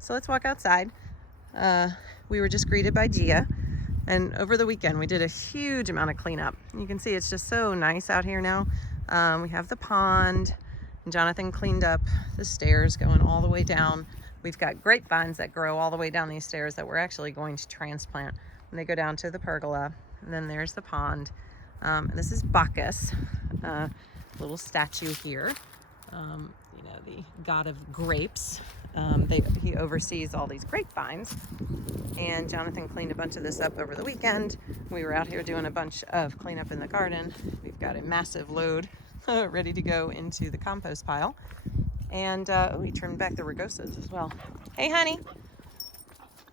So let's walk outside. We were just greeted by Gia, and over the weekend we did a huge amount of cleanup. You can see it's just so nice out here now. We have the pond, and Jonathan cleaned up the stairs going all the way down. We've got grapevines that grow all the way down these stairs that we're actually going to transplant. And they go down to the pergola, and then there's the pond. And this is Bacchus, little statue here. You know, the god of grapes. He oversees all these grapevines, and Jonathan cleaned a bunch of this up over the weekend. We were out here doing a bunch of cleanup in the garden. We've got a massive load ready to go into the compost pile. And we trimmed back the rugosas as well. Hey, honey.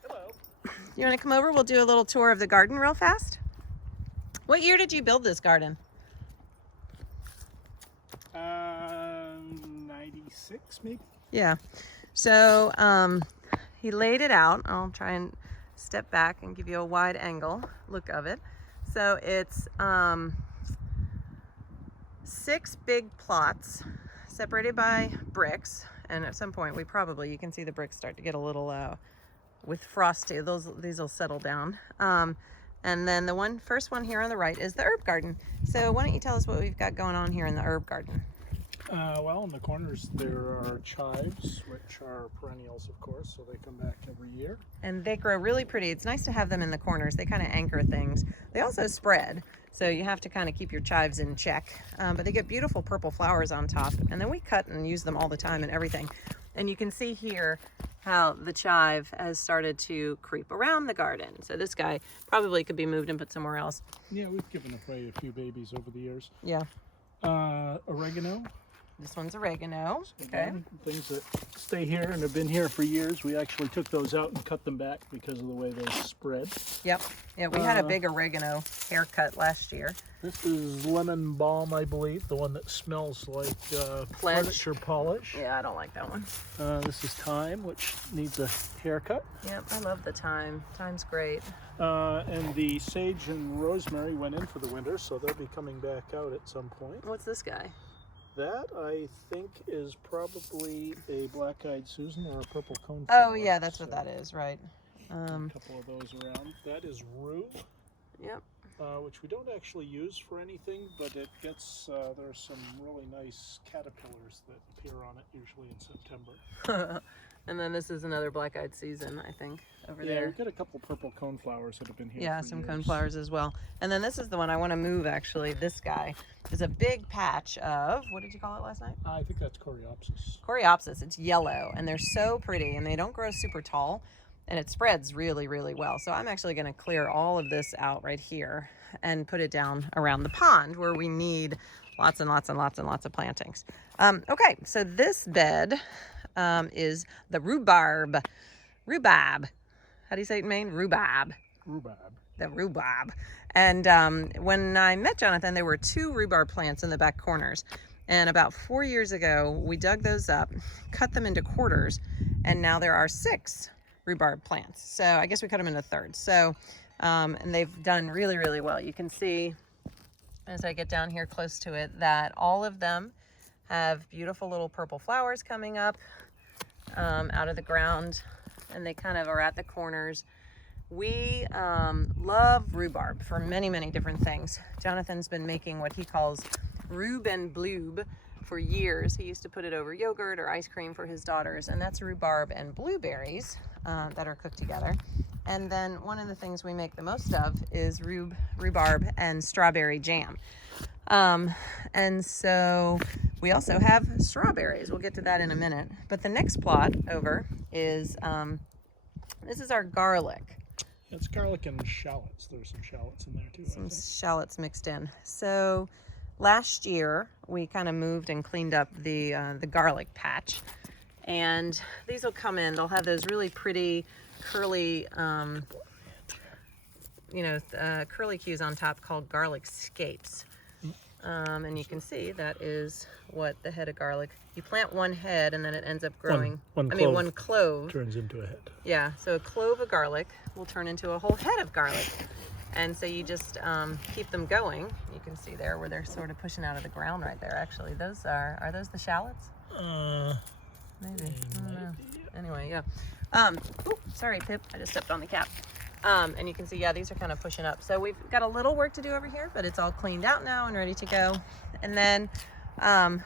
Hello. You want to come over? We'll do a little tour of the garden real fast. What year did you build this garden? 96 maybe? Yeah. So he laid it out. I'll try and step back and give you a wide angle look of it. So it's 6 big plots separated by bricks. And at some point you can see the bricks start to get a little with frosty. These will settle down. And then the first one here on the right is the herb garden. So why don't you tell us what we've got going on here in the herb garden? Well, in the corners there are chives, which are perennials, of course, so they come back every year. And they grow really pretty. It's nice to have them in the corners. They kind of anchor things. They also spread, so you have to kind of keep your chives in check. But they get beautiful purple flowers on top, and then we cut and use them all the time and everything. And you can see here how the chive has started to creep around the garden. So this guy probably could be moved and put somewhere else. Yeah, we've given away a few babies over the years. Yeah. Oregano. This one's oregano. So Okay. again, things that stay here and have been here for years. We actually took those out and cut them back because of the way they spread. Yep. Yeah, we had a big oregano haircut last year. This is lemon balm, I believe, the one that smells like furniture polish. Yeah, I don't like that one. This is thyme, which needs a haircut. Yep, I love the thyme. Thyme's great. And the sage and rosemary went in for the winter, so they'll be coming back out at some point. What's this guy? That, I think, is probably a black-eyed Susan or a purple coneflower. Oh, yeah, that's what that is, right. A couple of those around. That is rue. Yep. Which we don't actually use for anything, but it gets, there's some really nice caterpillars that appear on it, usually in September. And then this is another black-eyed Susan, I think, over Yeah, there. we've got a couple purple coneflowers that have been here Yeah, for some years. coneflowers as well. And then this is the one I want to move, actually. This guy is a big patch of, what did you call it last night? I think that's Coreopsis. Coreopsis. It's yellow, and they're so pretty, and they don't grow super tall, and it spreads really, really well. So I'm actually going to clear all of this out right here and put it down around the pond where we need lots and lots and lots and lots of plantings. Okay, so this bed is the rhubarb. Rhubarb. How do you say it in Maine? Rhubarb. Rhubarb. The rhubarb. And when I met Jonathan, there were 2 rhubarb plants in the back corners. And about 4 years ago, we dug those up, cut them into quarters, and now there are 6 rhubarb plants. So I guess we cut them into thirds. So, and they've done really, really well. You can see, as I get down here close to it, that all of them have beautiful little purple flowers coming up out of the ground, and they kind of are at the corners. We love rhubarb for many, many different things. Jonathan's been making what he calls rhubarb and bloob for years. He used to put it over yogurt or ice cream for his daughters, and that's rhubarb and blueberries that are cooked together. And then one of the things we make the most of is rhubarb and strawberry jam. And so we also have strawberries. We'll get to that in a minute. But the next plot over is, this is our garlic. It's garlic and shallots. There's some shallots in there too. Some shallots mixed in. So last year we kind of moved and cleaned up the garlic patch. And these will come in. They'll have those really pretty curly, curly cues on top called garlic scapes. And you can see that is what the head of garlic, you plant one head and then it ends up growing. One clove turns into a head. Yeah, so a clove of garlic will turn into a whole head of garlic. And so you just keep them going. You can see there where they're sort of pushing out of the ground right there. Actually, those are those the shallots? Maybe. I don't know. Anyway, yeah. Ooh, sorry, Pip, I just stepped on the cap. And you can see, yeah, these are kind of pushing up. So we've got a little work to do over here, but it's all cleaned out now and ready to go. And then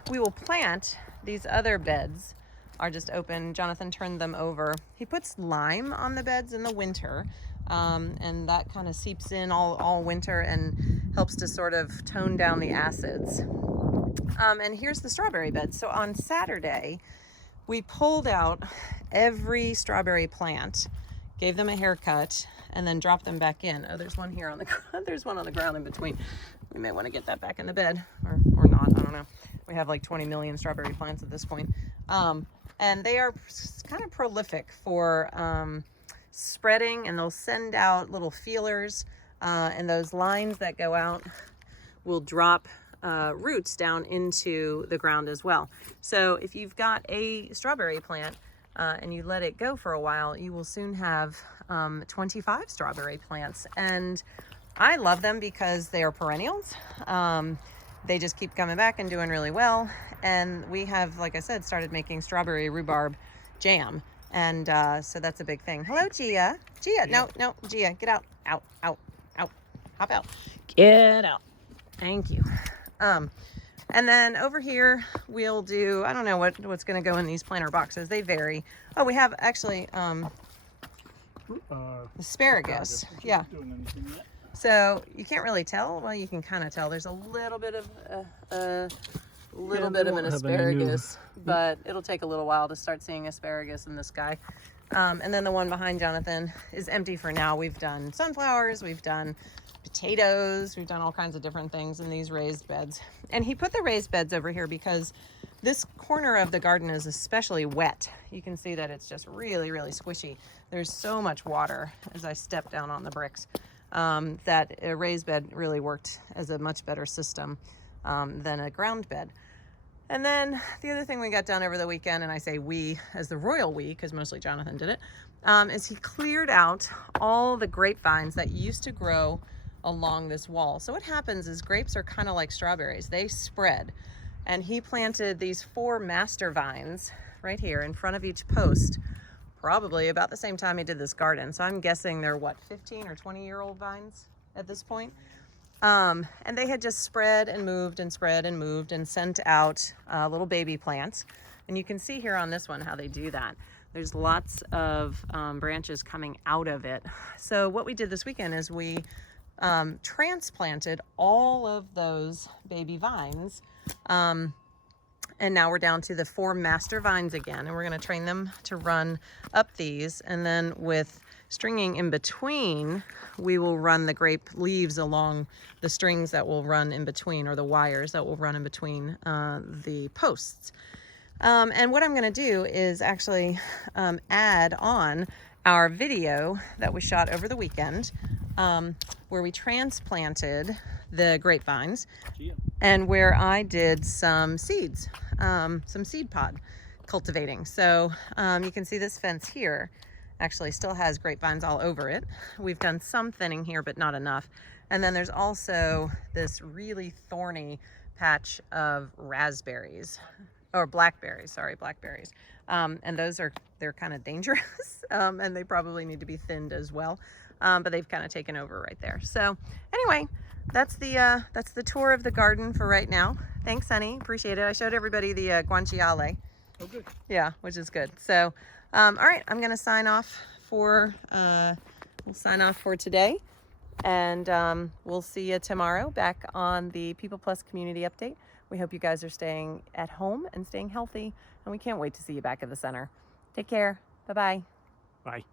we will plant these other beds are just open. Jonathan turned them over. He puts lime on the beds in the winter, and that kind of seeps in all winter and helps to sort of tone down the acids. And here's the strawberry bed. So on Saturday, we pulled out every strawberry plant, gave them a haircut, and then dropped them back in. Oh, there's one here on the there's one on the ground in between. We may want to get that back in the bed, or not. I don't know. We have like 20 million strawberry plants at this point. And they are kind of prolific for spreading, and they'll send out little feelers, and those lines that go out will drop roots down into the ground as well. So if you've got a strawberry plant and you let it go for a while, you will soon have 25 strawberry plants. And I love them because they are perennials. They just keep coming back and doing really well. And we have, like I said, started making strawberry rhubarb jam. And so that's a big thing. Hello, Gia. Gia, no, Gia, get out, out, hop out, get out. Thank you. And then over here we'll do, I don't know what's going to go in these planter boxes. They vary. Oh, we have actually asparagus. Yeah. So you can't really tell. Well, you can kind of tell. There's a little bit of an asparagus, but it'll take a little while to start seeing asparagus in the sky. And then the one behind Jonathan is empty for now. We've done sunflowers, we've done potatoes, we've done all kinds of different things in these raised beds. And he put the raised beds over here because this corner of the garden is especially wet. You can see that it's just really, really squishy. There's so much water as I step down on the bricks, that a raised bed really worked as a much better system than a ground bed. And then the other thing we got done over the weekend, and I say we as the royal we, because mostly Jonathan did it, is he cleared out all the grapevines that used to grow along this wall. So what happens is grapes are kind of like strawberries. They spread. And he planted these 4 master vines right here in front of each post, probably about the same time he did this garden. So I'm guessing they're what, 15 or 20-year-old vines at this point. And they had just spread and moved and spread and moved and sent out little baby plants. And you can see here on this one how they do that. There's lots of branches coming out of it. So what we did this weekend is we transplanted all of those baby vines. And now we're down to the 4 master vines again, and we're going to train them to run up these. And then with stringing in between, we will run the grape leaves along the strings that will run in between, or the wires that will run in between the posts. And what I'm going to do is actually add on our video that we shot over the weekend, where we transplanted the grapevines, and where I did some seeds, some seed pod cultivating. So you can see this fence here actually still has grapevines all over it. We've done some thinning here, but not enough. And then there's also this really thorny patch of raspberries, or blackberries, sorry, blackberries. And they're kind of dangerous, and they probably need to be thinned as well. But they've kind of taken over right there. So anyway, that's the tour of the garden for right now. Thanks, honey, appreciate it. I showed everybody the guanciale. Oh, good. Yeah, which is good. So, all right, I'm gonna sign off for today, and we'll see you tomorrow back on the People Plus Community Update. We hope you guys are staying at home and staying healthy, and we can't wait to see you back at the center. Take care. Bye-bye. Bye.